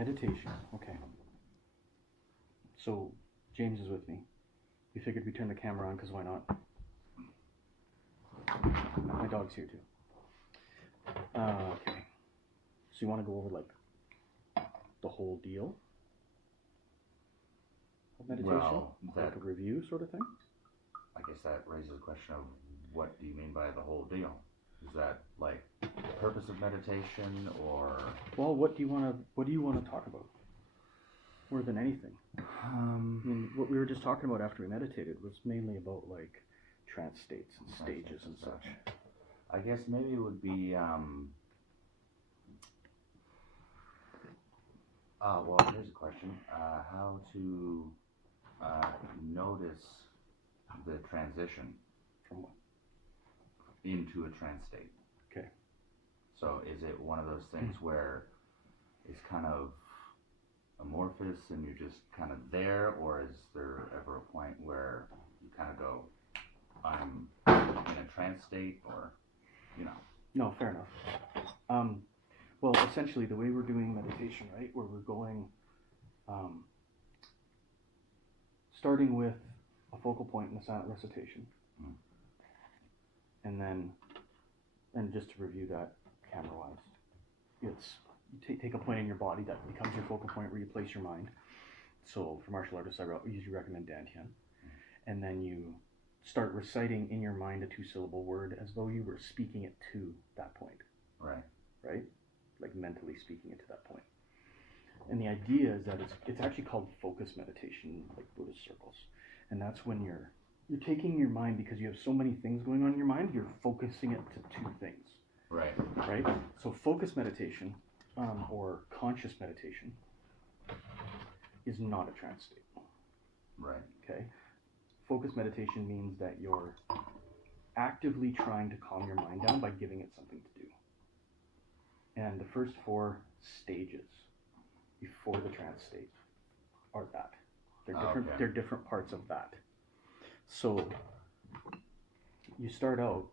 Meditation. Okay. So James is with me. We figured we'd turn the camera on because why not? My dog's here too. Okay. So you want to go over like the whole deal of meditation? Well, like a review sort of thing? I guess that raises the question of what do you mean by the whole deal? Is that like the purpose of meditation, or? Well, what do you want to talk about? More than anything. I mean, what we were just talking about after we meditated was mainly about like trance states and stages and such. I guess maybe it would be well, here's a question. How to notice the transition From what? into a trance state. Okay. So is it one of those things where it's kind of amorphous and you're just kind of there, or is there ever a point where you kind of go, I'm in a trance state, or, you know? No, fair enough. Well, essentially the way we're doing meditation, right, where we're going, starting with a focal point in the silent recitation, and just to review that camera-wise, it's you take a point in your body that becomes your focal point where you place your mind. So for martial artists, I usually recommend Dantian. And then you start reciting in your mind a 2-syllable word as though you were speaking it to that point. Right. Right? Like mentally speaking it to that point. And the idea is that it's actually called focus meditation in like Buddhist circles. And that's when you're taking your mind, because you have so many things going on in your mind, you're focusing it to 2 things. Right. Right? So focus meditation, or conscious meditation, is not a trance state. Right. Okay? Focus meditation means that you're actively trying to calm your mind down by giving it something to do. And the first 4 stages before the trance state are that. They're different. Okay. They're different parts of that. So you start out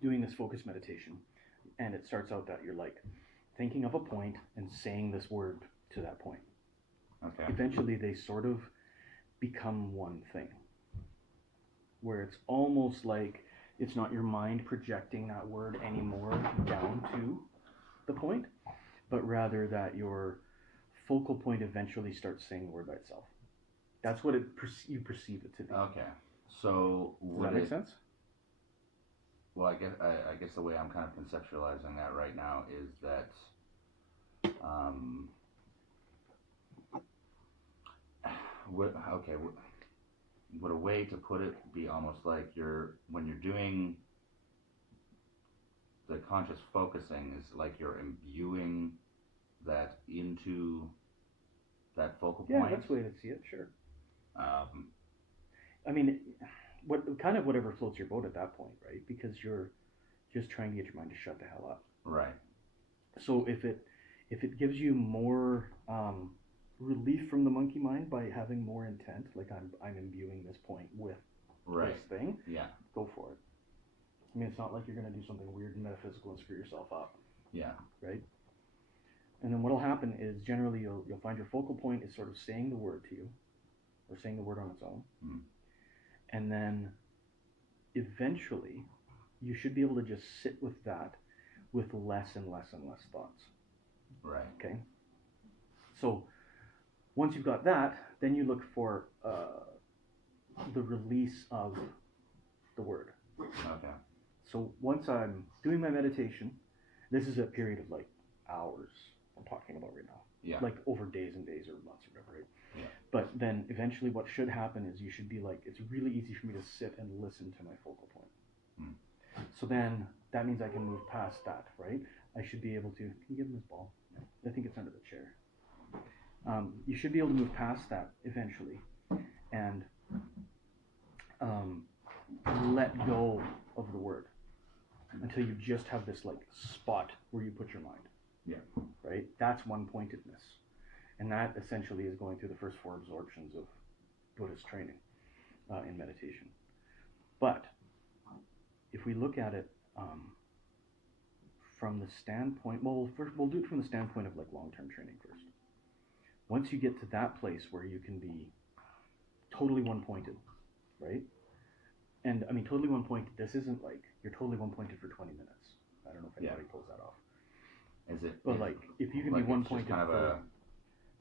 doing this focus meditation, and it starts out that you're like thinking of a point and saying this word to that point. Okay. Eventually they sort of become one thing, where it's almost like it's not your mind projecting that word anymore down to the point, but rather that your focal point eventually starts saying the word by itself. That's what you perceive it to be. Okay. So does that make sense? Well, I guess the way I'm kind of conceptualizing that right now is that would a way to put it be almost like when you're doing the conscious focusing, is like you're imbuing that into that focal point? Yeah, that's the way to see it, sure. I mean, whatever floats your boat at that point, right? Because you're just trying to get your mind to shut the hell up. Right. So if it gives you more relief from the monkey mind by having more intent, like I'm imbuing this point with this thing, yeah, go for it. I mean, it's not like you're going to do something weird and metaphysical and screw yourself up. Yeah. Right? And then what'll happen is generally you'll find your focal point is sort of saying the word to you, or saying the word on its own. And then eventually you should be able to just sit with that with less and less and less thoughts. Right. Okay? So once you've got that, then you look for the release of the word. Okay. So once I'm doing my meditation, this is a period of like hours I'm talking about right now. Yeah. Like over days and days or months or whatever, right? Yeah. But then eventually what should happen is you should be like, it's really easy for me to sit and listen to my focal point. So then that means I can move past that, right? I should be able to, can you give him his ball? I think it's under the chair. You should be able to move past that eventually and let go of the word until you just have this like spot where you put your mind. Yeah. Right? That's one-pointedness. And that essentially is going through the first 4 absorptions of Buddhist training in meditation. But if we look at it from the standpoint, well, first we'll do it from the standpoint of like long-term training first. Once you get to that place where you can be totally one-pointed, right? And I mean, totally one-pointed, this isn't like you're totally one-pointed for 20 minutes. I don't know if anybody pulls that off. Is it? But like, if you can like be one-pointed kind of for,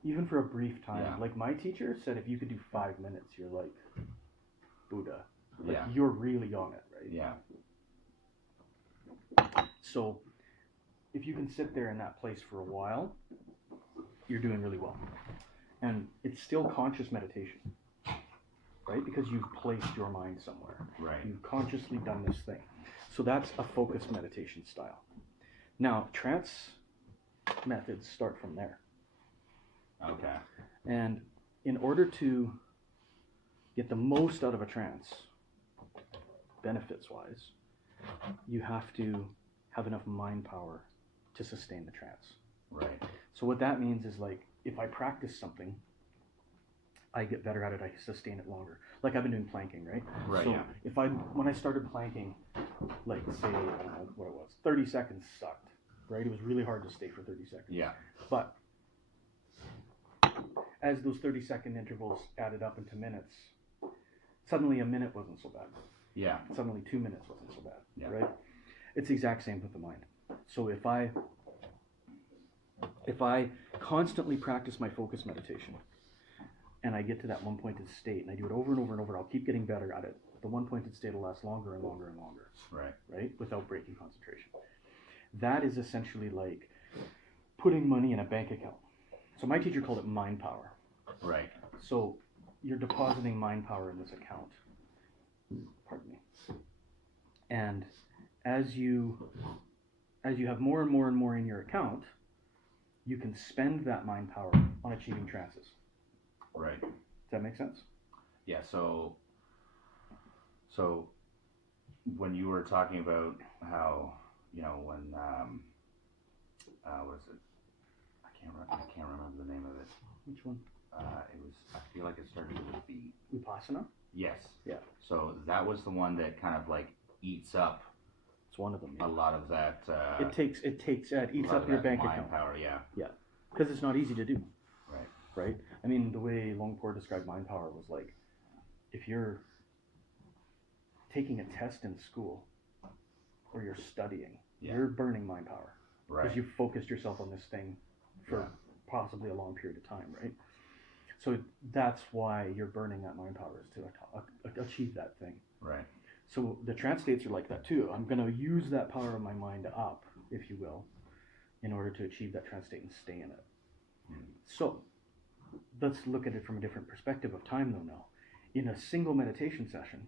even for a brief time, Yeah. like my teacher said, if you could do 5 minutes, you're like Buddha. Like Yeah. you're really on it, right? Yeah. So if you can sit there in that place for a while, you're doing really well. And it's still conscious meditation, right? Because you've placed your mind somewhere. Right. You've consciously done this thing. So that's a focused meditation style. Now, trance methods start from there. Okay. And in order to get the most out of a trance, benefits-wise, you have to have enough mind power to sustain the trance. Right. So what that means is like, if I practice something, I get better at it, I sustain it longer. Like I've been doing planking, right? Right, So yeah. when I started planking, like say, I don't know what it was, 30 seconds sucked, right? It was really hard to stay for 30 seconds. Yeah. But as those 30-second intervals added up into minutes, suddenly a minute wasn't so bad. Yeah. Suddenly 2 minutes wasn't so bad, Yeah. right? It's the exact same with the mind. So if I constantly practice my focus meditation and I get to that one-pointed state and I do it over and over and over, I'll keep getting better at it. The one-pointed state will last longer and longer and longer. Right. Right? Without breaking concentration. That is essentially like putting money in a bank account. So my teacher called it mind power. Right. So you're depositing mind power in this account. Pardon me. And as you have more and more and more in your account, you can spend that mind power on achieving trances. Right. Does that make sense? Yeah. So when you were talking about how, you know, when what is it? I can't remember the name of it. Which one? It was. I feel like it started with a B. Vipassana? Yes. Yeah. So that was the one that kind of like eats up It's one of them. a lot of that. It eats up your bank account. Power. Yeah. Yeah. Because it's not easy to do. Right. Right? I mean, the way Longpor described mind power was like, if you're taking a test in school or you're studying, you're burning mind power. Right. Because you've focused yourself on this thing for possibly a long period of time, right? So that's why you're burning that mind power, is to achieve that thing. Right. So the trance states are like that too. I'm going to use that power of my mind up, if you will, in order to achieve that trance state and stay in it. So let's look at it from a different perspective of time though now. In a single meditation session,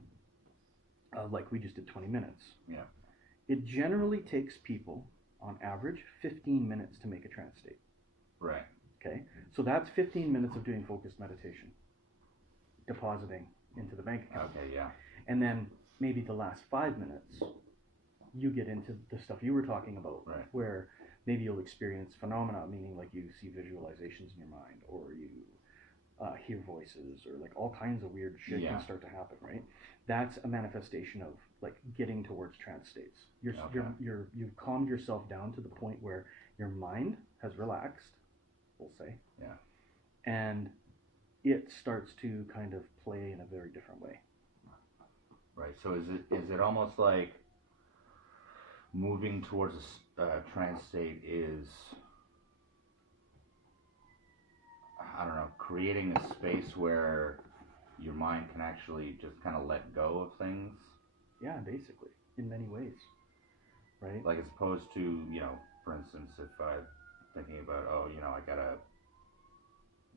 like we just did 20 minutes, it generally takes people, on average, 15 minutes to make a trance state. Right. Okay? So that's 15 minutes of doing focused meditation, depositing into the bank account. Okay, yeah. And then maybe the last 5 minutes, you get into the stuff you were talking about, Right. where maybe you'll experience phenomena, meaning like you see visualizations in your mind, or you hear voices, or like all kinds of weird shit can start to happen, right? That's a manifestation of like getting towards trance states. You've calmed yourself down to the point where your mind has relaxed, we'll say. Yeah. And it starts to kind of play in a very different way. Right. So is it almost like moving towards a trance state is, I don't know, creating a space where your mind can actually just kind of let go of things? Yeah, basically, in many ways, right? Like as opposed to, you know, for instance, if I'm thinking about, I gotta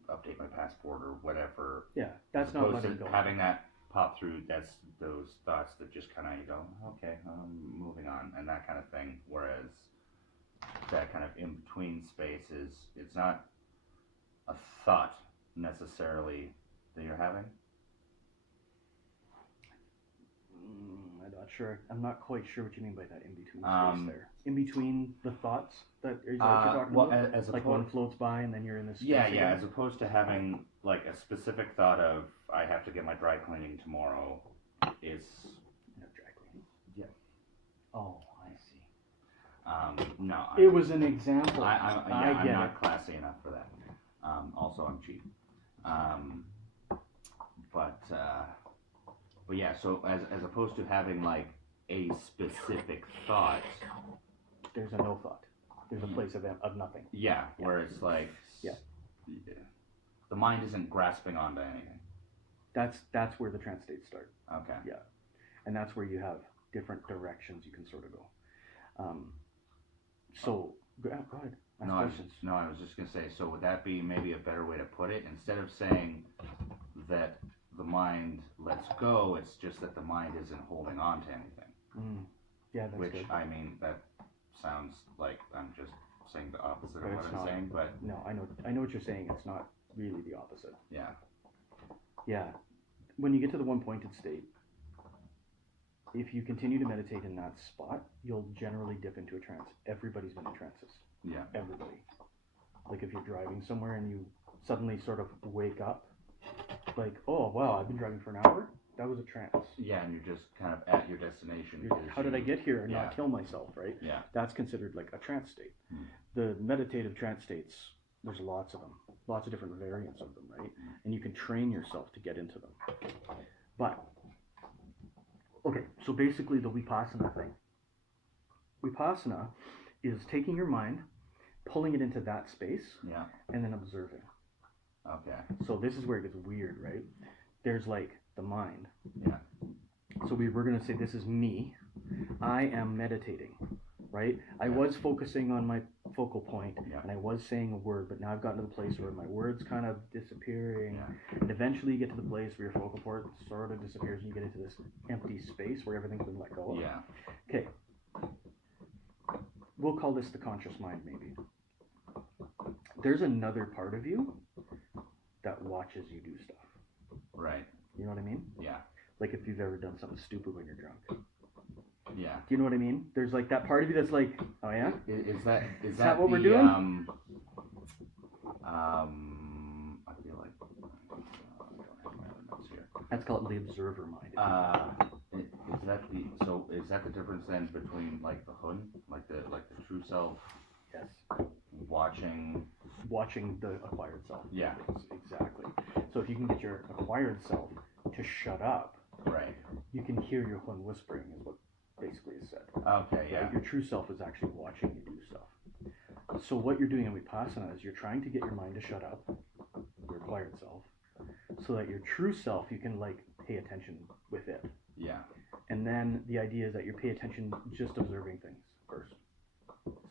update my passport or whatever. Yeah, that's not letting go. Having that pop through, that's those thoughts that just kind of, you go, okay, moving on, and that kind of thing. Whereas that kind of in-between space it's not a thought necessarily that you're having. I'm not quite sure what you mean by that in-between space there. In between the thoughts that is that what you're talking about? As like one floats by and then you're in this space again? As opposed to having like a specific thought of, I have to get my dry cleaning tomorrow, is... No, dry cleaning? Yeah. Oh, I see. No. It was an example. I'm not classy enough for that. Also, I'm cheap. But yeah, so as opposed to having like a specific thought, there's a no thought. There's a place of nothing. Yeah, where it's like, the mind isn't grasping onto anything. That's where the trance states start. Okay. Yeah, and that's where you have different directions you can sort of go. So go ahead. No, I was just gonna say. So would that be maybe a better way to put it? Instead of saying that the mind lets go, it's just that the mind isn't holding on to anything. Yeah, that's Which good. I mean, that sounds like I'm just saying the opposite But of what I'm saying. But no, I know what you're saying. It's not really the opposite. Yeah. Yeah. When you get to the one pointed state, if you continue to meditate in that spot, you'll generally dip into a trance. Everybody's been in trances. Yeah. Everybody. Like if you're driving somewhere and you suddenly sort of wake up, like, oh wow, I've been driving for an hour. That was a trance. Yeah, and you're just kind of at your destination. How did I get here and not kill myself, right? Yeah. That's considered like a trance state. The meditative trance states, there's lots of them. Lots of different variants of them, right? And you can train yourself to get into them. But, okay, so basically the Vipassana thing. Vipassana is taking your mind, pulling it into that space, and then observing. Okay. So this is where it gets weird, right? There's like the mind. Yeah. So we're going to say this is me. I am meditating, right? I was focusing on my focal point, and I was saying a word, but now I've gotten to the place where my word's kind of disappearing, and eventually you get to the place where your focal point sort of disappears, and you get into this empty space where everything's been let go of. Yeah. Okay. We'll call this the conscious mind, maybe. There's another part of you that watches you do stuff. Right. You know what I mean? Yeah. Like if you've ever done something stupid when you're drunk. Yeah. Do you know what I mean? There's like that part of you that's like, oh yeah? Is that what we're doing? I feel like I don't have my other notes here. That's called the observer mind. Is that the difference then between like the hun, like the true self? Yes. Watching the acquired self. Yeah. Exactly. So if you can get your acquired self to shut up, right, you can hear your hun whispering is what basically is said. Okay, yeah. Right? Your true self is actually watching you do stuff. So what you're doing in Vipassana is you're trying to get your mind to shut up, your acquired self, so that your true self, you can like pay attention with it. Yeah. And then the idea is that you pay attention just observing things first.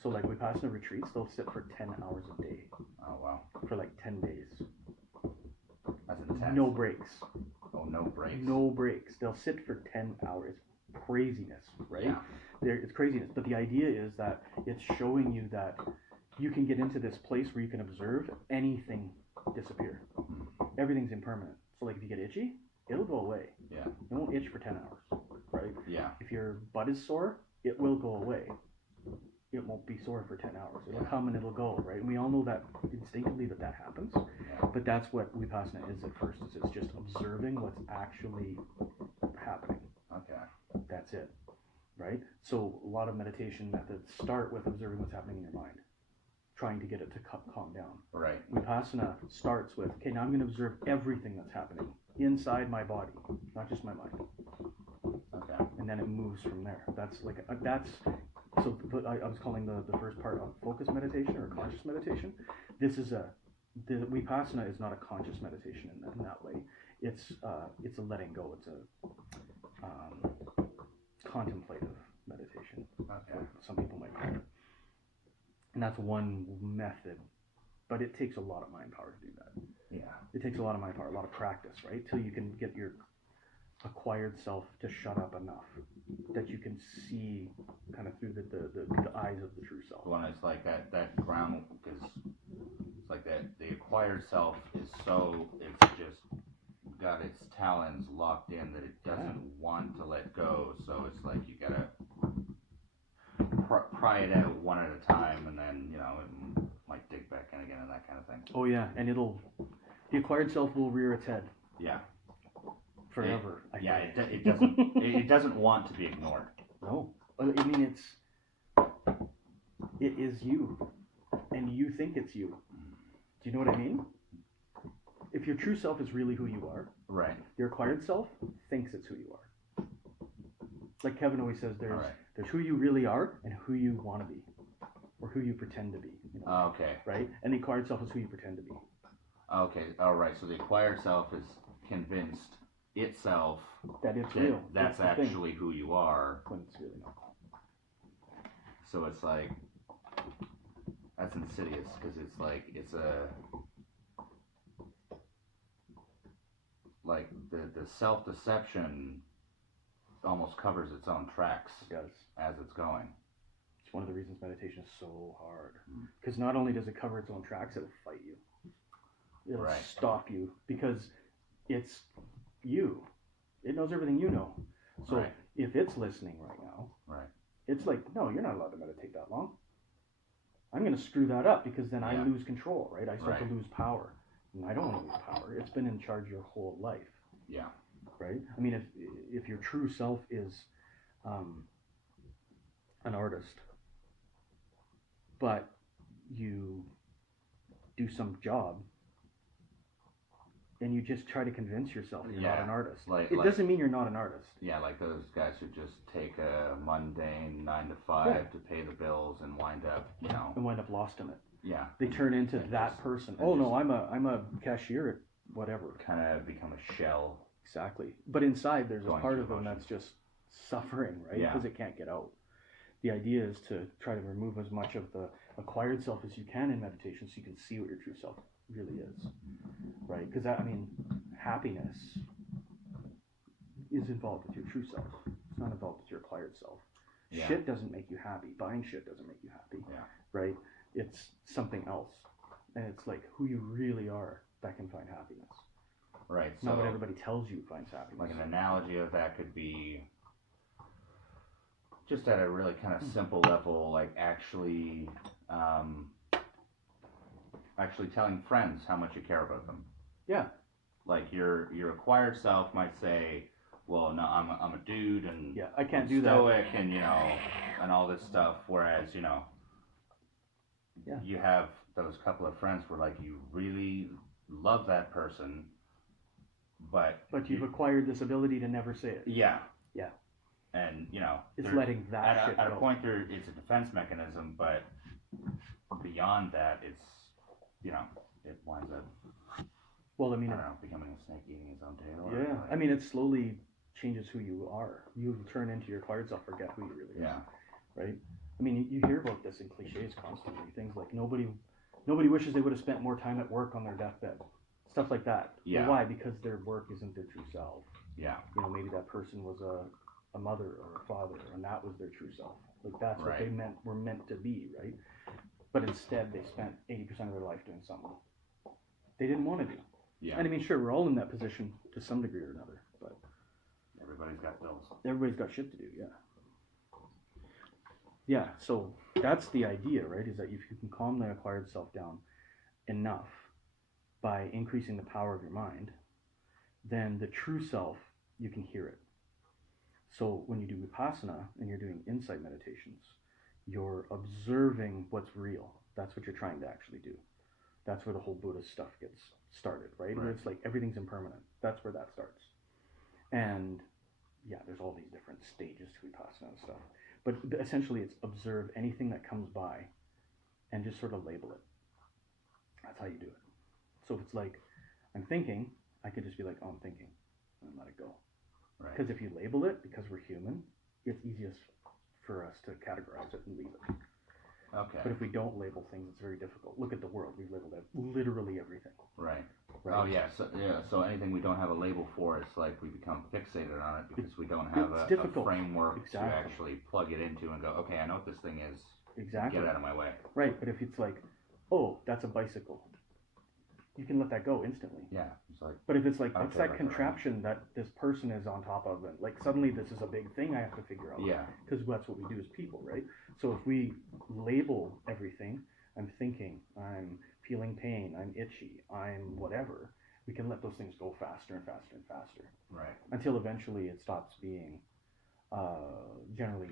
So like Vipassana retreats, they'll sit for 10 hours a day. Oh, wow. For like 10 days. That's intense. No breaks. Oh, no breaks. No breaks. They'll sit for 10 hours. Craziness, right? Yeah. It's craziness. But the idea is that it's showing you that you can get into this place where you can observe anything disappear. Everything's impermanent. So like if you get itchy, it'll go away. Yeah. It won't itch for 10 hours, right? Yeah. If your butt is sore, it will go away. It won't be sore for 10 hours. It'll come and it'll go, right? And we all know that instinctively that happens. Yeah. But that's what Vipassana is at first. Is it's just observing what's actually happening. Okay. That's it, right? So a lot of meditation methods start with observing what's happening in your mind, trying to get it to calm down. Right. Vipassana starts with, okay, now I'm going to observe everything that's happening inside my body, not just my mind. Okay. And then it moves from there. That's like, so I was calling the first part of focus meditation or conscious meditation. This is the Vipassana is not a conscious meditation in that way. It's a letting go. It's a contemplative meditation. Okay. Some people might call it. And that's one method, but it takes a lot of mind power to do that. Yeah. It takes a lot of mind power, a lot of practice, right? Till you can get your acquired self to shut up enough that you can see kind of through the eyes of the true self. Well, it's like that ground, because it's like that the acquired self is it's just got its talons locked in that it doesn't want to let go. So it's like you gotta pry it out one at a time, and then it might dig back in again and that kind of thing. Oh yeah, and the acquired self will rear its head. Yeah. Forever. It doesn't. It doesn't want to be ignored. No, I mean It is you, and you think it's you. Do you know what I mean? If your true self is really who you are, Right. your acquired self thinks it's who you are. Like Kevin always says, there's who you really are and who you want to be, or who you pretend to be. You know, Okay. right? And the acquired self is who you pretend to be. Okay. All right. So the acquired self is convinced itself That it's that real. that's actually who you are. When it's really not. So it's like, that's insidious, because it's like, it's a, like the self-deception almost covers its own tracks. It does. As it's going. It's one of the reasons meditation is so hard. Because not only does it cover its own tracks, it'll fight you. It'll stop you, because it's you. It knows everything you know. So if it's listening right now, it's like, no, you're not allowed to meditate that long. I'm going to screw that up, because then I lose control, right? I start to lose power. And I don't want to lose power. It's been in charge your whole life. Yeah. Right? I mean, if your true self is an artist, but you do some job, and you just try to convince yourself you're not an artist. It doesn't mean you're not an artist. Yeah, like those guys who just take a mundane 9 to 5 to pay the bills and wind up, And wind up lost in it. Yeah. They turn into that person. Oh no, I'm a cashier at whatever. Kind of become a shell. Exactly. But inside there's a part of them that's just suffering, right? Because it can't get out. The idea is to try to remove as much of the acquired self as you can in meditation, so you can see what your true self really is, right? Because happiness is involved with your true self. It's not involved with your acquired self. Yeah. Shit doesn't make you happy. Buying shit doesn't make you happy, right? It's something else, and it's like who you really are that can find happiness. Right. Not what everybody tells you finds happiness. Like an analogy of that could be, just at a really kind of simple level, like actually telling friends how much you care about them. Yeah. Like your acquired self might say, well, no, I'm a dude, and I can't I'm do stoic, and and all this stuff. Whereas you have those couple of friends where like you really love that person, but you've acquired this ability to never say it. Yeah. Yeah. And it's letting that shit go. At a point there, it's a defense mechanism, but beyond that, it's it winds up. Well, I mean, I don't know, becoming a snake eating his own tail. Yeah, I mean, it slowly changes who you are. You turn into your acquired self, forget who you really are. Yeah. Right. I mean, you hear about this in cliches constantly. Things like nobody wishes they would have spent more time at work on their deathbed. Stuff like that. Yeah. Well, why? Because their work isn't their true self. Yeah. Maybe that person was a mother or a father, and that was their true self. Like that's what they were meant to be, right? But instead, they spent 80% of their life doing something they didn't want to do. Yeah. And I mean, sure, we're all in that position to some degree or another, but everybody's got bills. Everybody's got shit to do, yeah. Yeah, so that's the idea, right? Is that if you can calm the acquired self down enough by increasing the power of your mind, then the true self, you can hear it. So when you do Vipassana and you're doing insight meditations, you're observing what's real. That's what you're trying to actually do. That's where the whole Buddhist stuff gets started, right? Where it's like everything's impermanent. That's where that starts. And yeah, there's all these different stages to Vipassana and stuff. But essentially it's observe anything that comes by and just sort of label it. That's how you do it. So if it's like, I'm thinking, I could just be like, oh, I'm thinking, and let it go. Right. Because if you label it, because we're human, it's easiest for us to categorize it and leave it. Okay. But if we don't label things, it's very difficult. Look at the world. We've labeled literally everything. Right. Oh, yeah. So anything we don't have a label for, it's like we become fixated on it because we don't have a framework to actually plug it into and go, okay, I know what this thing is. Exactly. Get out of my way. Right. But if it's like, oh, that's a bicycle, you can let that go instantly. Yeah. It's like, but if it's like, what's that contraption that this person is on top of? And like suddenly this is a big thing I have to figure out. Yeah. Because that's what we do as people, right? So if we label everything, I'm thinking, I'm feeling pain, I'm itchy, I'm whatever, we can let those things go faster and faster and faster. Right. Until eventually it stops being generally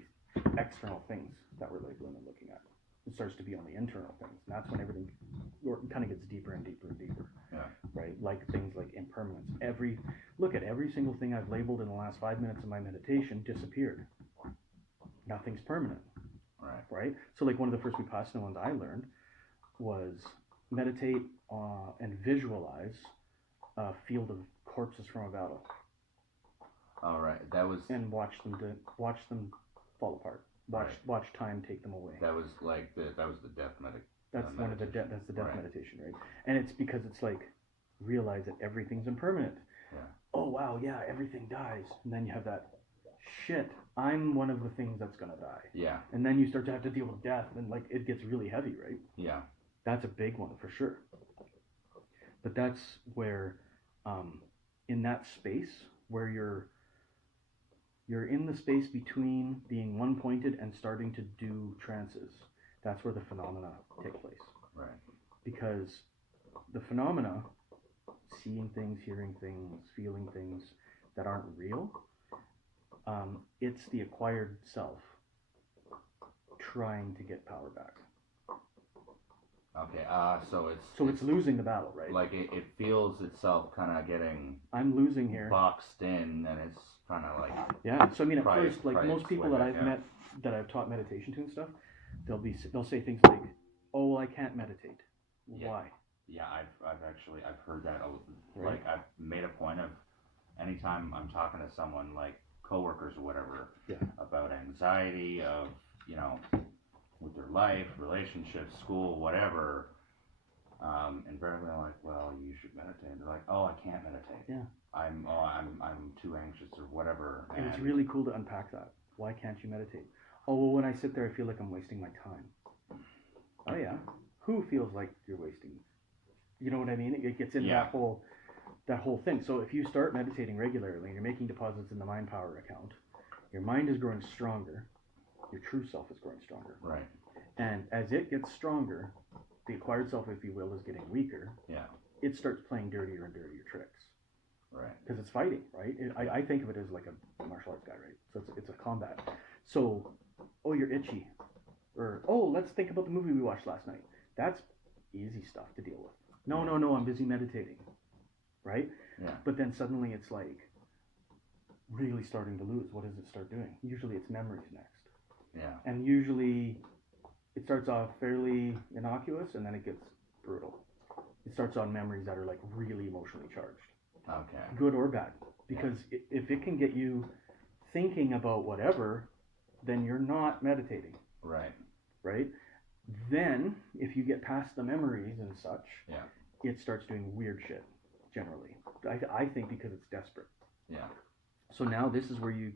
external things that we're labeling and looking at. It starts to be on the internal things. And that's when everything kind of gets deeper and deeper and deeper. Yeah. Right? Like things like impermanence. Look at every single thing I've labeled in the last 5 minutes of my meditation disappeared. Nothing's permanent. Right. Right? So like one of the first Vipassana ones I learned was meditate and visualize a field of corpses from a battle. All right. That was. And watch them fall apart. Watch time take them away. That was like the death meditation. That's one of the death meditation, right? And it's because it's like realize that everything's impermanent. Yeah. Oh wow, yeah, everything dies, and then you have that shit. I'm one of the things that's gonna die. Yeah. And then you start to have to deal with death, and like it gets really heavy, right? Yeah. That's a big one for sure. But that's where, in that space where you're in the space between being one-pointed and starting to do trances. That's where the phenomena take place. Right. Because the phenomena, seeing things, hearing things, feeling things that aren't real, it's the acquired self trying to get power back. Okay, so it's losing the battle, right? Like it feels itself kind of getting. I'm losing here. Boxed in, and it's kind of like. Yeah. So I mean, at first, like most people that I've met, that I've taught meditation to and stuff, they'll say things like, "Oh, well, I can't meditate. Why?" Yeah, I've heard that. Right. Like I've made a point of, anytime I'm talking to someone like coworkers or whatever, about anxiety of with their life, relationships, school, whatever, invariably I'm like, well, you should meditate. And they're like, oh, I can't meditate. Yeah. I'm too anxious or whatever. And it's really cool to unpack that. Why can't you meditate? Oh, well, when I sit there, I feel like I'm wasting my time. Oh yeah. Who feels like you're wasting? You know what I mean? It gets into that whole thing. So if you start meditating regularly and you're making deposits in the mind power account, your mind is growing stronger. Your true self is growing stronger. Right. And as it gets stronger, the acquired self, if you will, is getting weaker. Yeah. It starts playing dirtier and dirtier tricks. Right. Because it's fighting, right? I think of it as like a martial arts guy, right? So it's a combat. So, oh, you're itchy. Or, oh, let's think about the movie we watched last night. That's easy stuff to deal with. No, I'm busy meditating. Right? Yeah. But then suddenly it's like really starting to lose. What does it start doing? Usually it's memories next. Yeah. And usually it starts off fairly innocuous and then it gets brutal. It starts on memories that are like really emotionally charged. Okay. Good or bad. Because if it can get you thinking about whatever, then you're not meditating. Right. Right? Then, if you get past the memories and such, it starts doing weird shit, generally. I think because it's desperate. Yeah. So now this is where you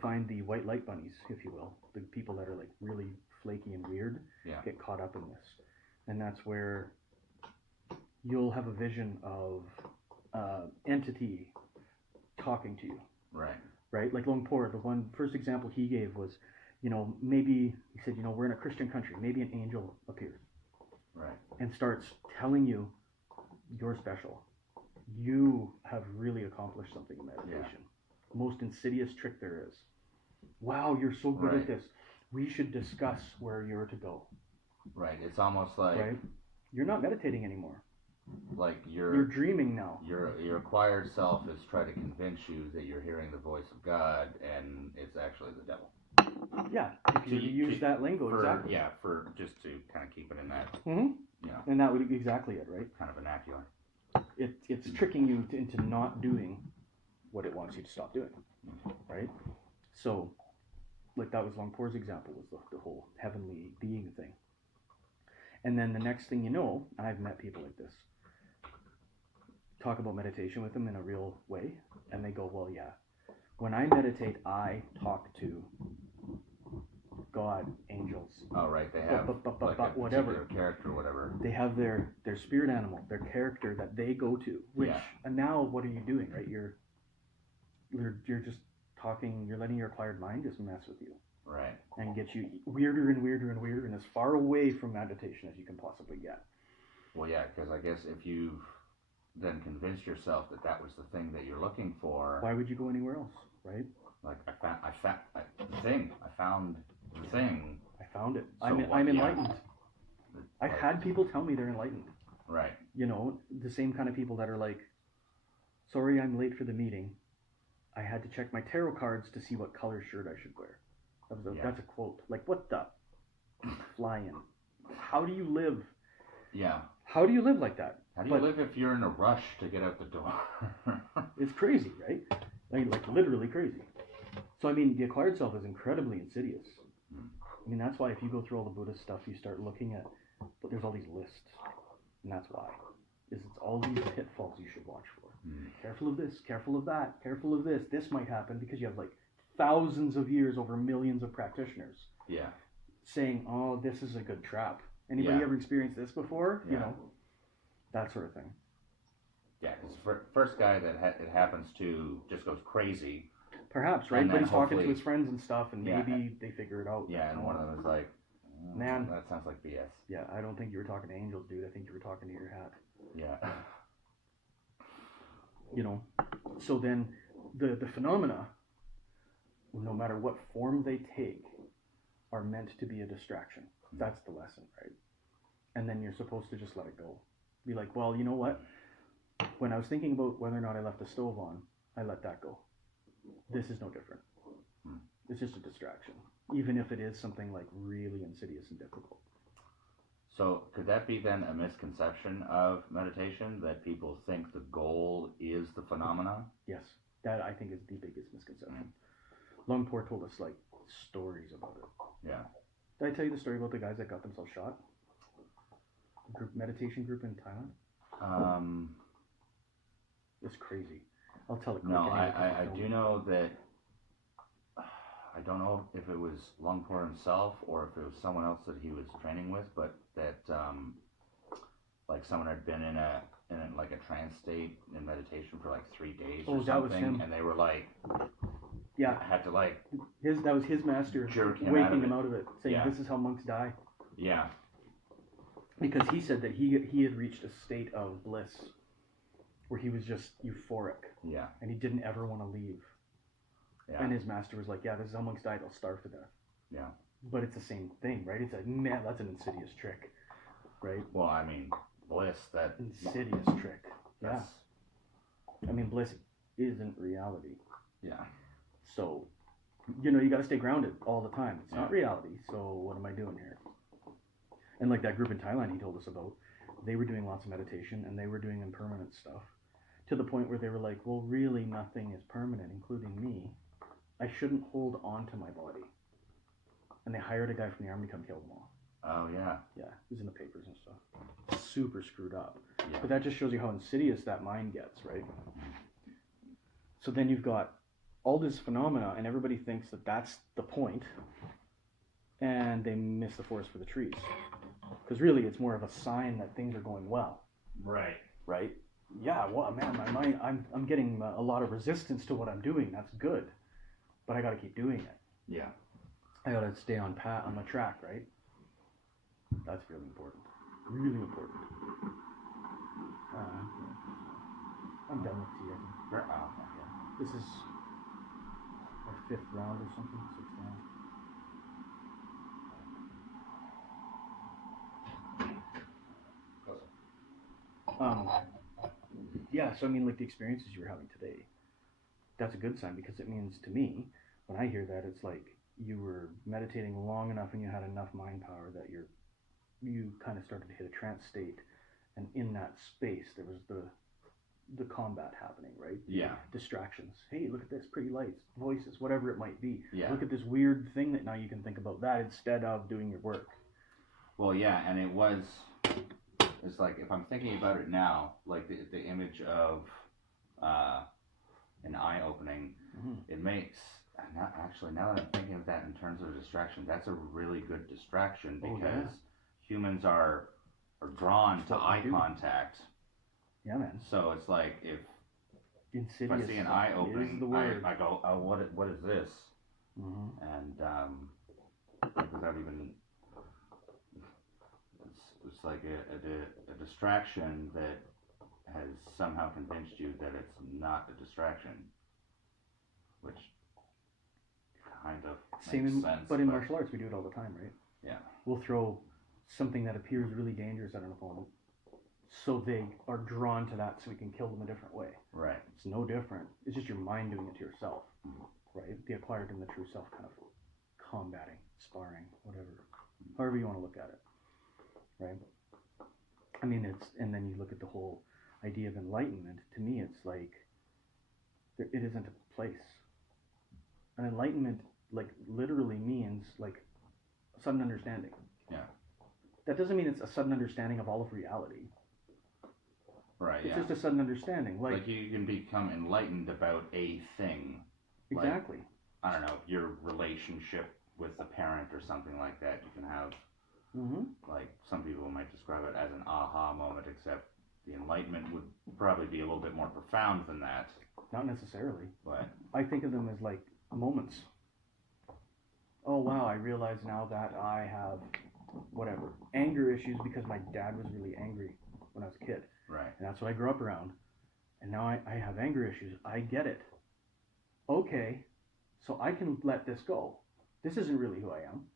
find the white light bunnies, if you will. The people that are like really flaky and weird get caught up in this. And that's where you'll have a vision of entity talking to you. Right. Right? Like Longpor, the first example he gave was, maybe, he said, we're in a Christian country. Maybe an angel appears. Right. And starts telling you, you're special. You have really accomplished something in meditation. Most insidious trick there is. Wow, you're so good at this. We should discuss where you're to go. Right. It's almost like you're not meditating anymore. Like you're dreaming now. Your acquired self is trying to convince you that you're hearing the voice of God, and it's actually the devil. Yeah, if you use that lingo, exactly. Yeah, for just to kind of keep it in that. Mm-hmm. Yeah. And that would be exactly it, right? Kind of vernacular. It's tricking you into not doing what it wants you to stop doing, right? So, like that was Longpor's example, was the whole heavenly being thing. And then the next thing you know, I've met people like this, talk about meditation with them in a real way, and they go, well, yeah, when I meditate, I talk to God, angels. Oh, right, they have like a whatever character, whatever. They have their spirit animal, their character that they go to. Which and now what are you doing, right? You're just talking. You're letting your acquired mind just mess with you, right? And get you weirder and weirder and weirder, and as far away from meditation as you can possibly get. Well, yeah, because I guess if you've then convinced yourself that was the thing that you're looking for, why would you go anywhere else, right? Like I found the thing. found it. So I'm what- enlightened. yeah. I've had people tell me they're enlightened. Right. You know, the same kind of people that are like, sorry, I'm late for the meeting. I had to check my tarot cards to see what color shirt I should wear. That's a quote. Like, what the flying? How do you live? Yeah. How do you live like that? How do you live if you're in a rush to get out the door? It's crazy, right? Like literally crazy. So I mean, the acquired self is incredibly insidious. I mean, that's why if you go through all the Buddhist stuff, you start looking at, but there's all these lists, and that's why. It's all these pitfalls you should watch for. Careful of this, careful of that, careful of this. This might happen because you have like thousands of years over millions of practitioners. Yeah. Saying, oh, this is a good trap. Anybody ever experienced this before? Yeah. You know, that sort of thing. Yeah, because the first guy that it happens to just goes crazy. Perhaps, right? And But then he's talking to hopefully- his friends and stuff, and Yeah. maybe they figure it out. Yeah, and one of them is like, Man. that sounds like BS. Yeah, I don't think you were talking to angels, dude. I think you were talking to your hat. Yeah. You know, so then the phenomena, no matter what form they take, are meant to be a distraction. That's the lesson, right? And then you're supposed to just let it go. Be like, well, you know what? When I was thinking about whether or not I left the stove on, I let that go. This is no different. It's just a distraction, even if it is something like really insidious and difficult. So could that be then a misconception of meditation, that people think the goal is the phenomena? Yes, that I think is the biggest misconception. Longpor told us like stories about it. Yeah. Did I tell you the story about the guys that got themselves shot? Meditation group in Thailand? It's crazy. I'll tell it quick. No, anyway, 'cause I don't do know that, I don't know if it was Longpor himself or if it was someone else that he was training with, but that like someone had been in like a trance state in meditation for like 3 days or that was something, him. and they were like, Yeah, had to like, that was his master jerk him waking him out of it, saying Yeah. this is how monks die. yeah, Because he said that he had reached a state of bliss where he was just euphoric yeah, and he didn't ever want to leave. yeah, And his master was like, yeah, this is how monks die, they'll starve to death. yeah. But it's the same thing, right? It's like, man, that's an insidious trick, right? Well, I mean, bliss, that, Insidious trick. Yeah. that's, I mean, bliss isn't reality. yeah, So, you know, you got to stay grounded all the time. It's not Yeah. reality. So what am I doing here? And like that group in Thailand he told us about, they were doing lots of meditation and they were doing impermanent stuff to the point where they were like, well, really nothing is permanent, including me. I shouldn't hold on to my body. And they hired a guy from the army to come kill them all. oh yeah, Yeah, it was in the papers and stuff. Super screwed up. yeah, But that just shows you how insidious that mind gets, right? So then you've got all this phenomena, and everybody thinks that that's the point, and they miss the forest for the trees. Because really, it's more of a sign that things are going well, right, right? Yeah, well, man, my mind, I'm getting a lot of resistance to what I'm doing. That's good, but I got to keep doing it. yeah. I got to stay on my track, right? That's really important. Really important. I'm done with tea, I think. Oh, Yeah. This is our 5th round or something, 6th round. Yeah, so I mean, like the experiences you were having today, that's a good sign because it means to me, when I hear that, it's like you were meditating long enough and you had enough mind power that you kind of started to hit a trance state, and in that space there was the combat happening, right? Yeah. Distractions. Hey, look at this, pretty lights, voices, whatever it might be. Yeah. Look at this weird thing that now you can think about that instead of doing your work. Well, yeah, and it's like, if I'm thinking about it now, like the image of an eye opening, it makes, now that I'm thinking of that in terms of distraction, that's a really good distraction because humans are drawn to eye contact. Yeah, man. So it's like, if Insidious. I see an eye is opening, the word. I go, oh, what is this? Mm-hmm. And without even, it's like a distraction that has somehow convinced you that it's not a distraction, which kind of Same makes in, sense. but in martial arts we do it all the time, right? Yeah. We'll throw something that appears really dangerous at an opponent, so they are drawn to that, so we can kill them a different way. Right. It's no different. It's just your mind doing it to yourself, right? The acquired and the true self kind of combating, sparring, whatever, however you want to look at it, right? I mean, and then you look at the whole idea of enlightenment. To me, it's like it isn't a place. An enlightenment, like, literally means like a sudden understanding. Yeah. That doesn't mean it's a sudden understanding of all of reality. Right. It's Yeah. just a sudden understanding. Like you can become enlightened about a thing. Exactly. Like, I don't know, your relationship with a parent or something like that. You can have, like, some people might describe it as an aha moment, except the enlightenment would probably be a little bit more profound than that. Not necessarily. But I think of them as like moments. Oh wow, I realize now that I have whatever anger issues because my dad was really angry when I was a kid. right. And that's what I grew up around. And now I have anger issues. I get it. Okay, so I can let this go. This isn't really who I am.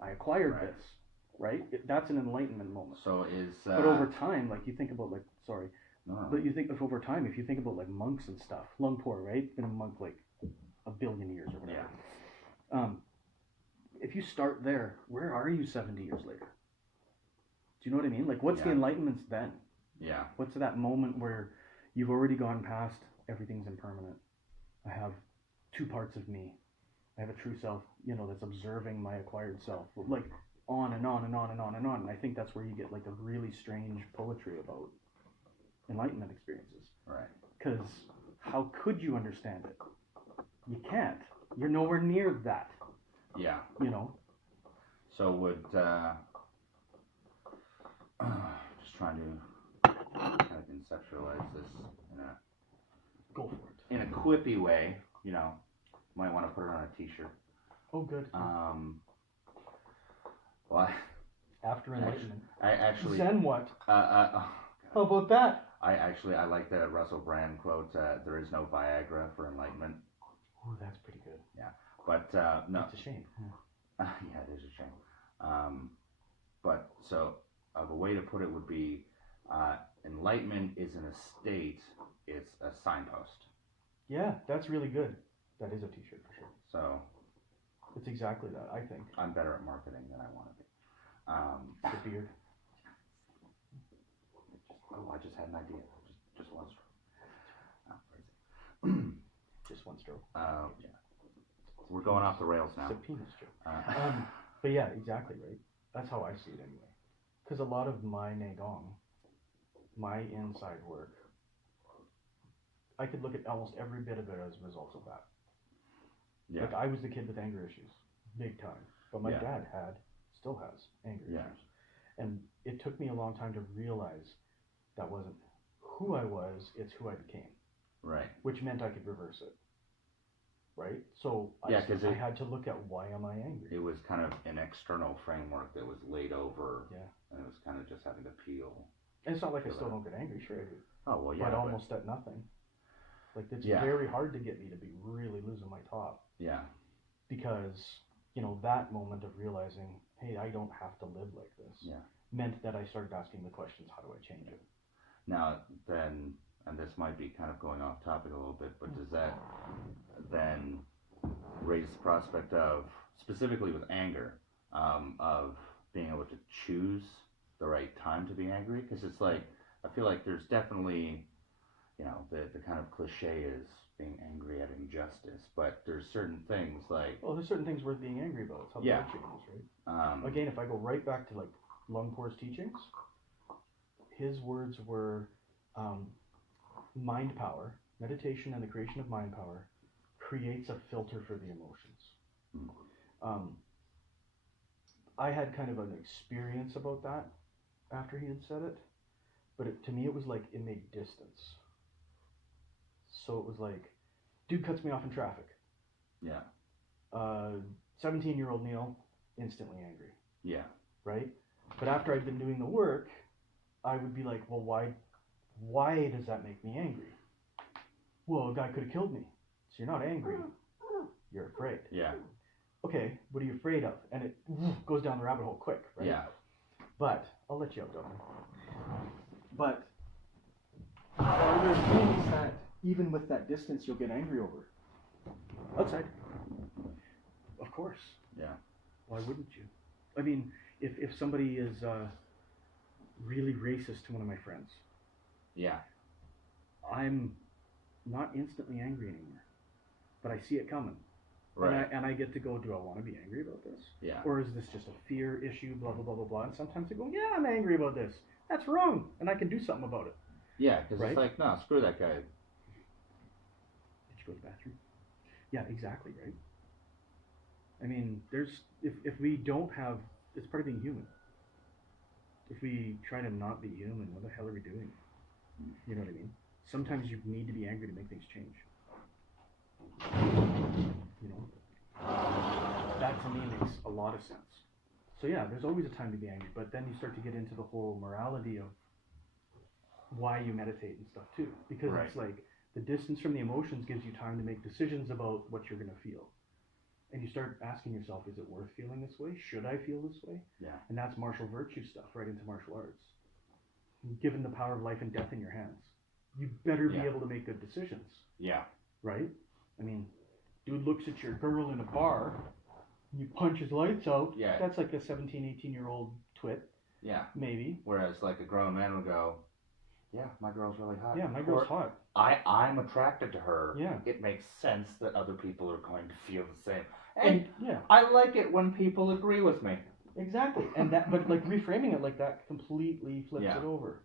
I acquired Right. this, right? That's an enlightenment moment. So is But over time, like you think about like, sorry, no. but you think of over time, if you think about like monks and stuff, Lungpor, right? Been a monk like a billion years or whatever. Yeah. If you start there, where are you 70 years later? Do you know what I mean? Like, what's the Yeah. enlightenment then? Yeah. What's that moment where you've already gone past everything's impermanent? I have two parts of me. I have a true self, that's observing my acquired self. Like, on and on and on and on and on. And I think that's where you get like a really strange poetry about enlightenment experiences. Right. Because how could you understand it? You can't. You're nowhere near that, Yeah. So would just trying to kind of conceptualize this Go for it. in a quippy way. Might want to put it on a T-shirt. Oh, good. Well, After enlightenment. I actually. Then what? Oh, How about that? I like that Russell Brand quote. There is no Viagra for enlightenment. Oh, that's pretty good. But no. It's a shame. Yeah, it is a shame. But so a way to put it would be, enlightenment isn't a state; it's a signpost. Yeah, that's really good. That is a T-shirt for sure. So It's exactly that, I think. I'm better at marketing than I want to be. The beard. I just had an idea. Just one stroke. Oh, crazy. Just one stroke. Yeah. We're going off the rails now. It's a penis joke. But yeah, exactly, right? That's how I see it anyway. Because a lot of my Nagong, my inside work, I could look at almost every bit of it as a result of that. Yeah. Like, I was the kid with anger issues, big time. But my Yeah. dad still has anger issues. And it took me a long time to realize that wasn't who I was, it's who I became. Right. Which meant I could reverse it. Right? So I had to look at, why am I angry? It was kind of an external framework that was laid over. Yeah. And it was kind of just having to peel. And it's not like I still don't get angry, sure I do. Oh, well, yeah. But almost at nothing. Like, it's very hard to get me to be really losing my top. Yeah. Because, that moment of realizing, hey, I don't have to live like this, meant that I started asking the questions, how do I change it? Now, then, and this might be kind of going off topic a little bit, but does that then raise the prospect of, specifically with anger, of being able to choose the right time to be angry? Because it's like, I feel like there's definitely, the kind of cliche is being angry at injustice, but there's certain things like... Well, there's certain things worth being angry about. It's how the world changes, right? Again, if I go right back to, like, Lungpor's teachings, his words were, mind power, meditation and the creation of mind power, creates a filter for the emotions. I had kind of an experience about that after he had said it, but to me it was like it made distance. So it was like, dude cuts me off in traffic. Yeah. 17-year-old Neil, instantly angry. Yeah. Right? But after I'd been doing the work, I would be like, well, why does that make me angry? Well, a guy could have killed me. So you're not angry. You're afraid. Yeah. okay, what are you afraid of? And it goes down the rabbit hole quick, right? Yeah. But I'll let you out, Doug. But are there things that even with that distance you'll get angry over? Outside. Of course. Yeah. Why wouldn't you? I mean, if somebody is really racist to one of my friends, Yeah. I'm not instantly angry anymore, but I see it coming. Right. And I get to go, do I want to be angry about this? Yeah. Or is this just a fear issue, blah, blah, blah, blah, blah. And sometimes I go, yeah, I'm angry about this. That's wrong. And I can do something about it. Yeah, because Right? it's like, no, screw that guy. Did you go to the bathroom? Yeah, exactly, right? I mean, if we don't have, it's part of being human. If we try to not be human, what the hell are we doing? You know what I mean? Sometimes you need to be angry to make things change. You know? That to me makes a lot of sense. So yeah, there's always a time to be angry, but then you start to get into the whole morality of why you meditate and stuff too. Because Right. it's like the distance from the emotions gives you time to make decisions about what you're going to feel. And you start asking yourself, is it worth feeling this way? Should I feel this way? Yeah. And that's martial virtue stuff right into martial arts. Given the power of life and death in your hands, you better be Yeah. able to make good decisions, Yeah. right? I mean, dude looks at your girl in a bar, you punch his lights out, Yeah. that's like a 17, 18-year-old twit, Yeah. maybe. Whereas like a grown man would go, yeah, my girl's really hot. Yeah, my girl's hot. I'm attracted to her. Yeah. It makes sense that other people are going to feel the same. And yeah, I like it when people agree with me. exactly. And that, but like reframing it like that completely flips Yeah. it over.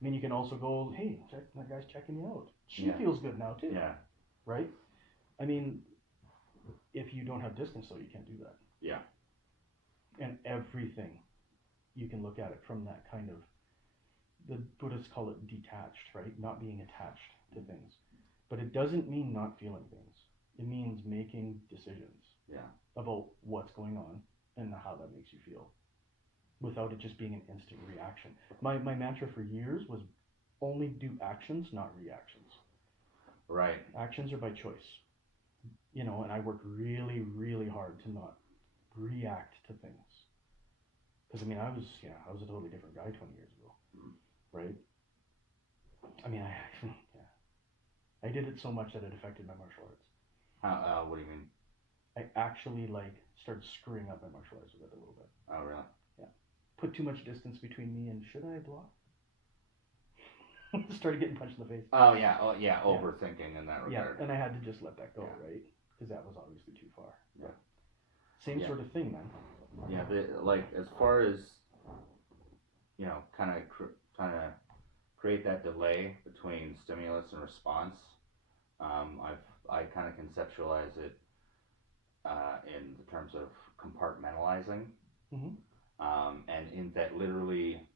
I mean, you can also go, hey, that guy's checking me out. She Yeah. feels good now too, Yeah. right? I mean, if you don't have distance, though, you can't do that. Yeah. And everything, you can look at it from that kind of, the Buddhists call it detached, right? Not being attached to things. But it doesn't mean not feeling things. It means making decisions Yeah. about what's going on and how that makes you feel, without it just being an instant reaction. My mantra for years was only do actions, not reactions. Right. Actions are by choice. You know, and I worked really, really hard to not react to things. Because, I mean, I was a totally different guy 20 years ago. Right? I mean, I did it so much that it affected my martial arts. What do you mean? I actually, like, started screwing up my martial arts with it a little bit. Oh, really? Put too much distance between me and should I block? Started getting punched in the face. Oh, yeah. Oh, yeah. Overthinking in that regard. Yeah, and I had to just let that go, Yeah. right? Because that was obviously too far. Yeah. Same Yeah. sort of thing, man. Yeah, like as far as kind of trying to create that delay between stimulus and response, I kind of conceptualize it in the terms of compartmentalizing, Mhm. and in that literally,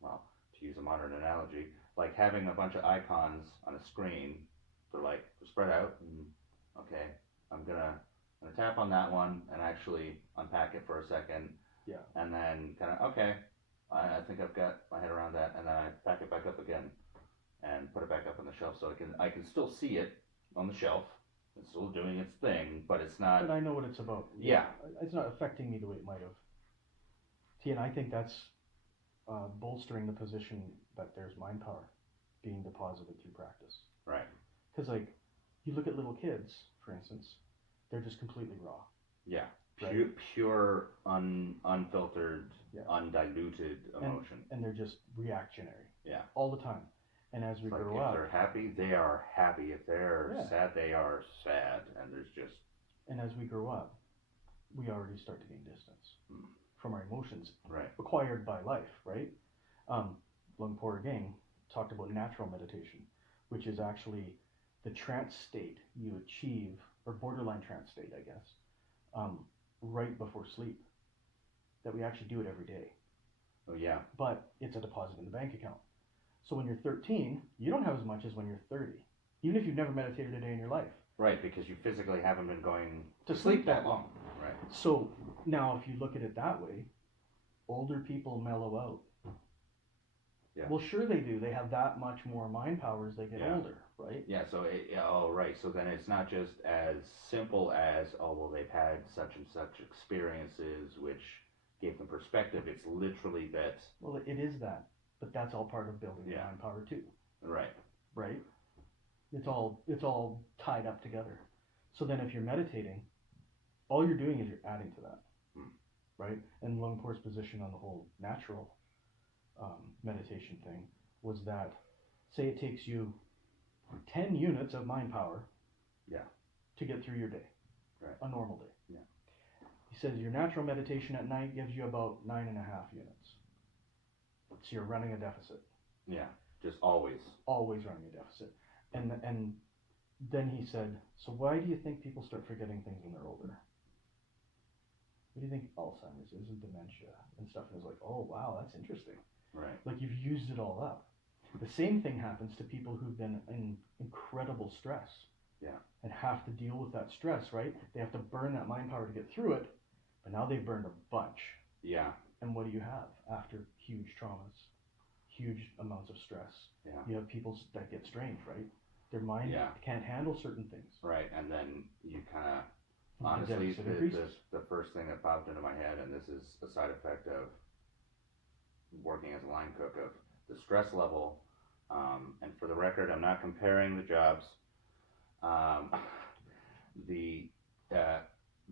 well, to use a modern analogy, like having a bunch of icons on a screen, they're spread out, and okay, I'm gonna tap on that one and actually unpack it for a second. Yeah. And then kind of, okay, I think I've got my head around that, and then I pack it back up again and put it back up on the shelf so I can still see it on the shelf. It's still doing its thing, but it's not. But I know what it's about. Yeah. It's not affecting me the way it might have. See, and I think that's bolstering the position that there's mind power being deposited through practice. Right. Because, like, you look at little kids, for instance, they're just completely raw. Yeah. Right. Pure unfiltered, Yeah. undiluted emotion. And they're just reactionary. Yeah. All the time. And as we Like grow if up, they're happy, they are happy. If they're Yeah. sad, they are sad. And there's just. and as we grow up, we already start to gain distance from our emotions Right. acquired by life, right? Luang Gang talked about natural meditation, which is actually the trance state you achieve, or borderline trance state, I guess, right before sleep. That we actually do it every day. Oh, yeah. But it's a deposit in the bank account. So when you're 13, you don't have as much as when you're 30, even if you've never meditated a day in your life. Right, because you physically haven't been going To sleep that long. Right. So now if you look at it that way, older people mellow out. Yeah. Well, sure they do. They have that much more mind power as they get Yeah. older. right? Yeah, so right. So then it's not just as simple as, oh well, they've had such and such experiences which gave them perspective. It's literally that. Well, it is that, but that's all part of building Yeah. mind power too, Right. right? It's all tied up together. So then if you're meditating, all you're doing is you're adding to that, right? And Lungpor's position on the whole natural meditation thing was that, say it takes you 10 units of mind power, Yeah. to get through your day, Right. a normal day. Yeah. He says your natural meditation at night gives you about 9.5 units. So you're running a deficit. Yeah. Just always. Always running a deficit. And then he said, so why do you think people start forgetting things when they're older? What do you think Alzheimer's is and dementia and stuff? And it's like, oh wow, that's interesting. Right. Like you've used it all up. The same thing happens to people who've been in incredible stress. Yeah. And have to deal with that stress, right? They have to burn that mind power to get through it, but now they've burned a bunch. Yeah. And what do you have after huge traumas, huge amounts of stress? Yeah. You have people that get strained, right? Their mind Yeah. can't handle certain things. Right. And then you kind of, The honestly, deficit increases. the first thing that popped into my head, and this is a side effect of working as a line cook, of the stress level. And for the record, I'm not comparing the jobs.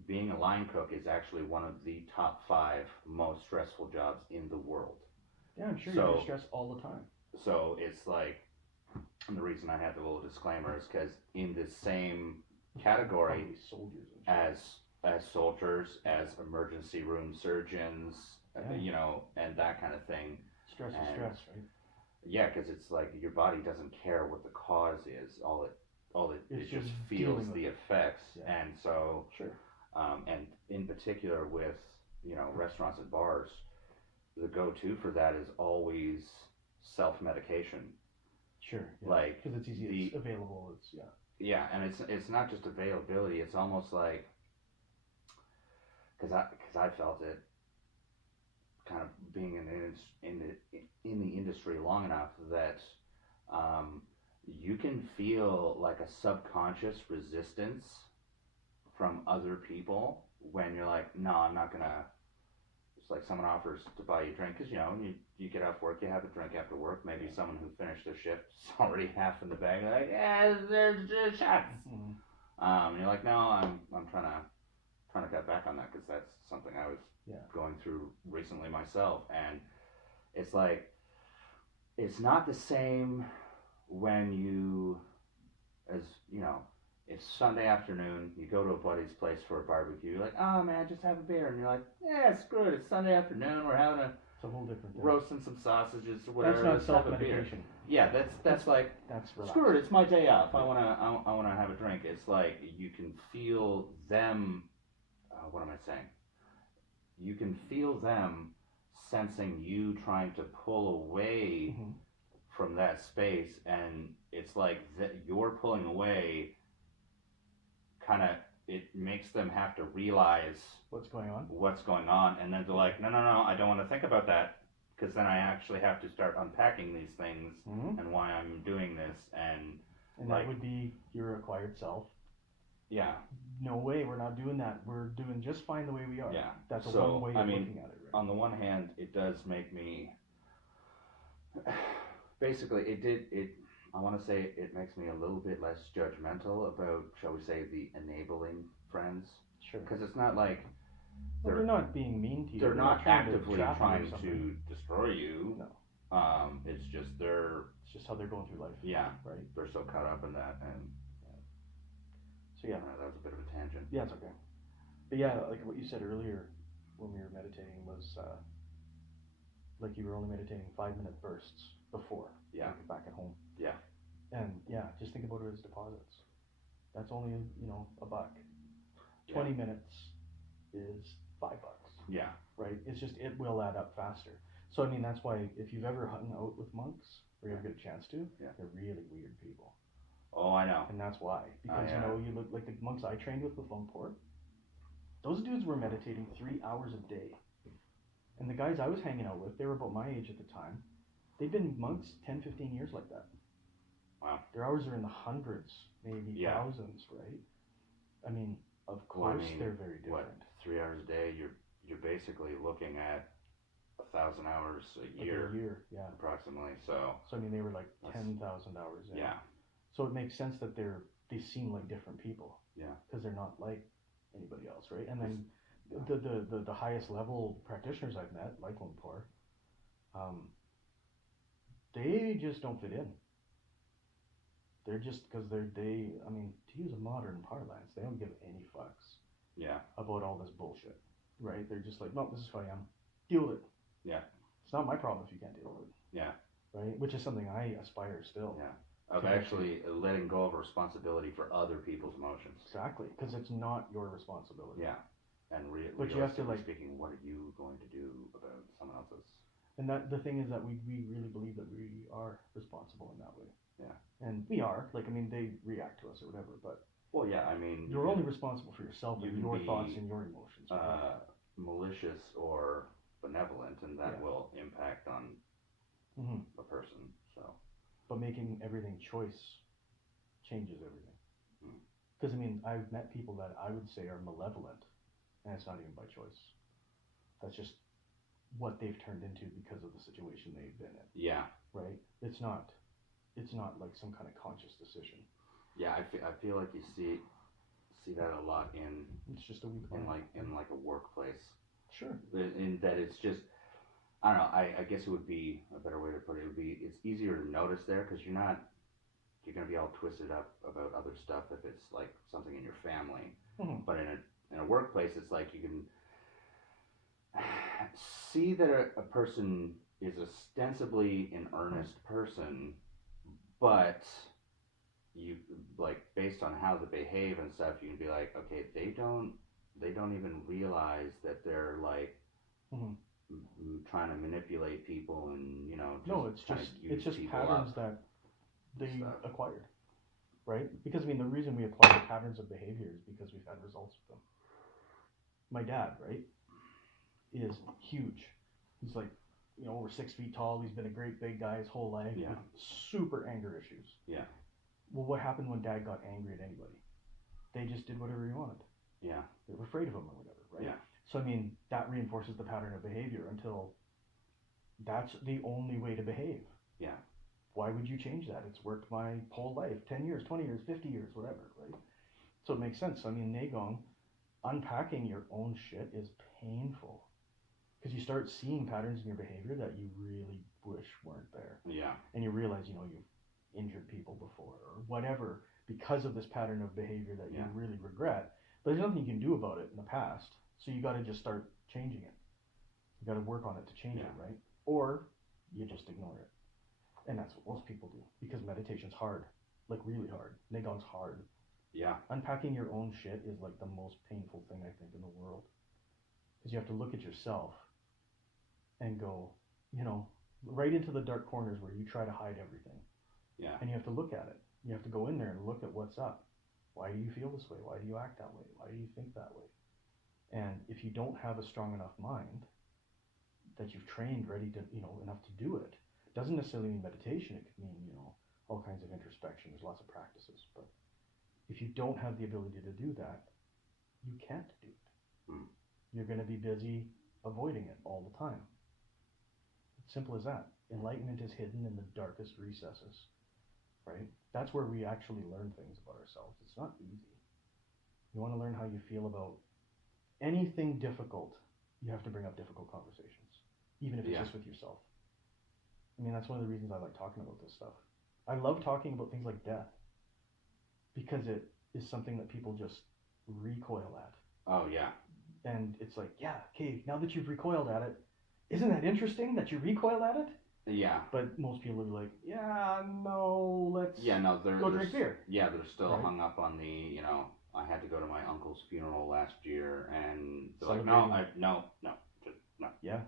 Being a line cook is actually one of the top 5 most stressful jobs in the world. Yeah, I'm sure So- you're under stress all the time. So it's like, and the reason I had the little disclaimer is because in the same category Probably soldiers and shit. as soldiers, as emergency room surgeons, Yeah. you know, and that kind of thing. Stress is and- stress, right? Yeah, because it's like your body doesn't care what the cause is. It It's just just feels dealing with the it. effects. Yeah. And so, Sure. and in particular with, you know, restaurants and bars, the go-to for that is always self-medication. Sure. Yeah. Like, because it's easy, it's available. It's Yeah, and it's not just availability. It's almost like, because I felt it, kind of being in the industry long enough that you can feel like a subconscious resistance from other people when you're like, no, I'm not gonna. It's like someone offers to buy you a drink, because you know, you get off work, you have a drink after work. Maybe someone who finished their shift is already half in the bag. They're like, yeah, there's shots. Mm-hmm. And you're like, no, I'm trying to cut back on that, because that's something I was going through recently myself. And it's like, it's not the same when you, as you know, it's Sunday afternoon, you go to a buddy's place for a barbecue, you're like, oh man, just have a beer, and you're like, yeah, screw it, it's Sunday afternoon, we're having It's a whole different thing. roasting some sausages or whatever. That's not let's have a beer. self-medication. Yeah, that's like, That's relaxed. screw it, it's my day off, I wanna have a drink. It's like, you can feel them, what am I saying? You can feel them sensing you trying to pull away Mm-hmm. from that space, and it's like that you're pulling away, kind of, it makes them have to realize What's going on? and then they're like, no, I don't want to think about that, because then I actually have to start unpacking these things Mm-hmm. and why I'm doing this, and that like- would be your acquired self. yeah, No way, we're not doing that. We're doing just fine the way we are. yeah. That's So, one way I of mean, looking at it, right? on the one hand, it does make me, basically, I want to say it makes me a little bit less judgmental about, shall we say, the enabling friends, Sure. because it's not like Well, they're not being mean to you. they're not trying to actively trap you or trying something. to destroy you. No. It's just they're, It's just how they're going through life. yeah, Right. they're so caught up in that, and So yeah. that was a bit of a tangent. Yeah, it's okay. But yeah, like what you said earlier when we were meditating was like you were only meditating 5-minute bursts before. Yeah. Like back at home. Yeah. And yeah, just think about it as deposits. That's only, $1. Yeah. 20 minutes is $5. Yeah. Right? It's just, it will add up faster. So I mean, that's why if you've ever hung out with monks, or you ever get a chance to, Yeah. they're really weird people. Oh, I know. And that's why. Because, yeah. you look like the monks I trained with Longport. Those dudes were meditating 3 hours a day. And the guys I was hanging out with, they were about my age at the time. They'd been monks 10, 15 years like that. Wow. Their hours are in the hundreds, maybe Yeah. thousands, right? I mean, of course they're very different. What, 3 hours a day? You're basically looking at 1,000 hours a year. Like a year, yeah. Approximately. So I mean, they were like That's- 10,000 hours in. yeah. So it makes sense that they seem like different people. Yeah. Because they're not like anybody else, right? And then Yeah. the highest level practitioners I've met, like Lumpur, they just don't fit in. They're just because I mean, to use a modern parlance, they don't give any fucks Yeah. about all this bullshit, right? They're just like, no, this is who I am. Deal with it. Yeah. It's not my problem if you can't deal with it. Yeah. Right? Which is something I aspire still. Yeah. Of to actually letting go of responsibility for other people's emotions. Exactly, because it's not your responsibility. Yeah. And But you have to, like, speaking, what are you going to do about someone else's? And that the thing is that we really believe that we are responsible in that way. Yeah. And we are. Like, I mean, they react to us or whatever, but Well, yeah, I mean, you're only responsible for yourself you and can your be, thoughts and your emotions. Right? malicious or benevolent, and that Yeah. will impact on Mm-hmm. a person. So, But making everything choice changes everything. Mm. Because, I mean, I've met people that I would say are malevolent, and it's not even by choice. That's just what they've turned into because of the situation they've been in, yeah, right? It's not like some kind of conscious decision. yeah, I feel like you see that a lot in It's just a weak in mind. like a workplace. Sure. In that it's just, I don't know, I guess it would be a better way to put it, would be it's easier to notice there because you're going to be all twisted up about other stuff if it's like something in your family. Mm-hmm. But in a workplace, it's like you can see that a person is ostensibly an earnest person, but you, like, based on how they behave and stuff, you can be like, okay, they don't even realize that they're like trying to manipulate people and it's just patterns that they stuff. acquired, right? Because I mean, the reason we acquire patterns of behavior is because we've had results with them. My dad, right, is huge. He's like, over 6 feet tall. He's been a great big guy his whole life. Yeah. With super anger issues. Yeah. Well, what happened when Dad got angry at anybody? They just did whatever he wanted. Yeah. They were afraid of him or whatever, right? Yeah. So I mean, that reinforces the pattern of behavior until that's the only way to behave. Yeah. Why would you change that? It's worked my whole life, 10 years, 20 years, 50 years, whatever, right? So it makes sense. I mean, Nagong, unpacking your own shit is painful. Because you start seeing patterns in your behavior that you really wish weren't there. Yeah. And you realize, you've injured people before or whatever because of this pattern of behavior that you really regret. But there's nothing you can do about it in the past. So you got to just start changing it. You got to work on it to change it, right? Or you just ignore it. And that's what most people do because meditation's hard, like really hard. Nagong's hard. Yeah. Unpacking your own shit is like the most painful thing I think in the world. Because you have to look at yourself and go, right into the dark corners where you try to hide everything. Yeah. And you have to look at it. You have to go in there and look at what's up. Why do you feel this way? Why do you act that way? Why do you think that way? And if you don't have a strong enough mind that you've trained ready to, enough to do it, doesn't necessarily mean meditation. It could mean, all kinds of introspection. There's lots of practices. But if you don't have the ability to do that, you can't do it. Mm. You're going to be busy avoiding it all the time. It's simple as that. Enlightenment is hidden in the darkest recesses, right? That's where we actually learn things about ourselves. It's not easy. You want to learn how you feel about anything difficult, you have to bring up difficult conversations, even if it's just with yourself. I mean, that's one of the reasons I like talking about this stuff. I love talking about things like death because it is something that people just recoil at. Oh, yeah. And it's like, yeah, okay, now that you've recoiled at it, isn't that interesting that you recoiled at it? Yeah. But most people are like, yeah, no, let's go drink beer. Yeah, they're still Right. hung up on the, I had to go to my uncle's funeral last year, and they're like, Celebrating. no, just no. Yeah.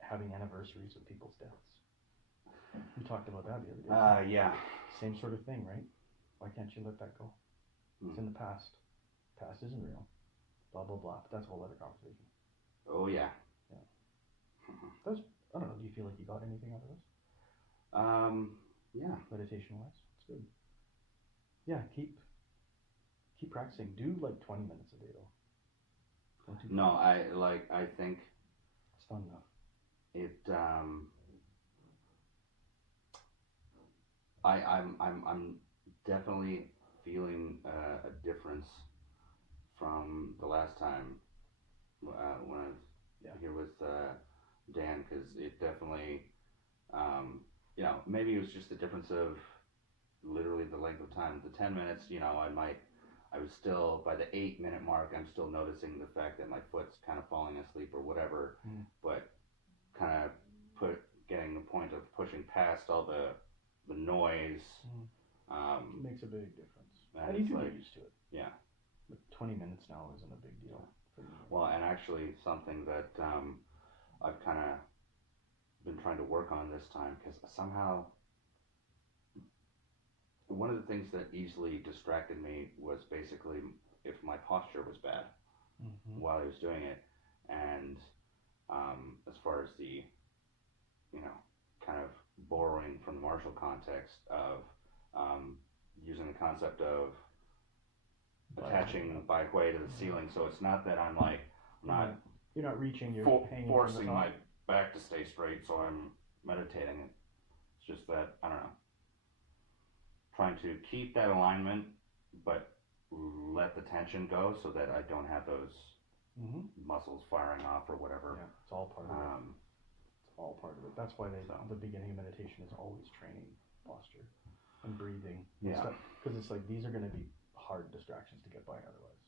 Having anniversaries of people's deaths. We talked about that the other day. Yeah. Same sort of thing, right? Why can't you let that go? It's in the past. Past isn't real. Blah, blah, blah. But that's a whole other conversation. Oh, yeah. I don't know. Do you feel like you got anything out of this? Yeah. meditation wise. It's good. Yeah, keep practicing. Do like 20 minutes a day though. Don't do No, I think it's fun enough. it. I'm definitely feeling a difference from the last time when I was here with Dan, because it definitely, maybe it was just the difference of literally the length of time. The 10 minutes, I was still, by the 8-minute mark, I'm still noticing the fact that my foot's kind of falling asleep or whatever, but kind of getting the point of pushing past all the noise. Makes a big difference. And you it's do like, get used to it. Yeah. But 20 minutes now isn't a big deal for you. Well, and actually something that I've kind of been trying to work on this time, because somehow one of the things that easily distracted me was basically if my posture was bad while I was doing it, and as far as the kind of borrowing from the martial context of using the concept of attaching by way to the ceiling, so it's not that I'm like you're not reaching, you're hanging forcing on the top. my back to stay straight, so I'm meditating. It's just that, I don't know, trying to keep that alignment but let the tension go so that I don't have those muscles firing off or whatever. Yeah, it's all part of it. It's all part of it. That's why the beginning of meditation is always training posture and breathing. Yeah. Because it's like these are going to be hard distractions to get by otherwise.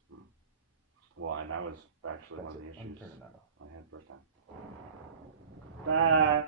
Well, and that was actually one of the issues I'm turning that off. I had first time. Bye.